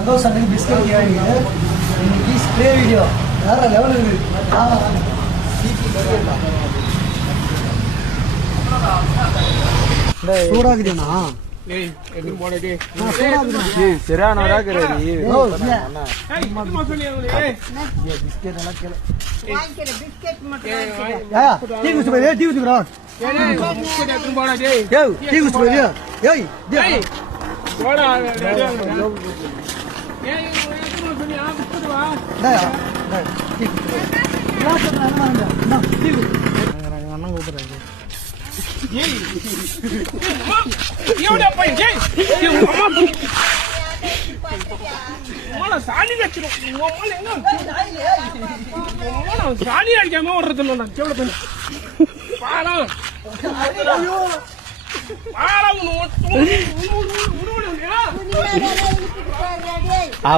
சந்தோஷ் அண்ணனுக்கு பிஸ்கட் வாங்கிட்டு இன்னைக்கு ஸ்ப்ரே வீடியோ வேற லெவல் இருக்குது. சூடாக்குதுண்ணா அண்ணன் கூப்பிடுறாரு. சாணி அடிக்காம வர்றது பாரா பாரா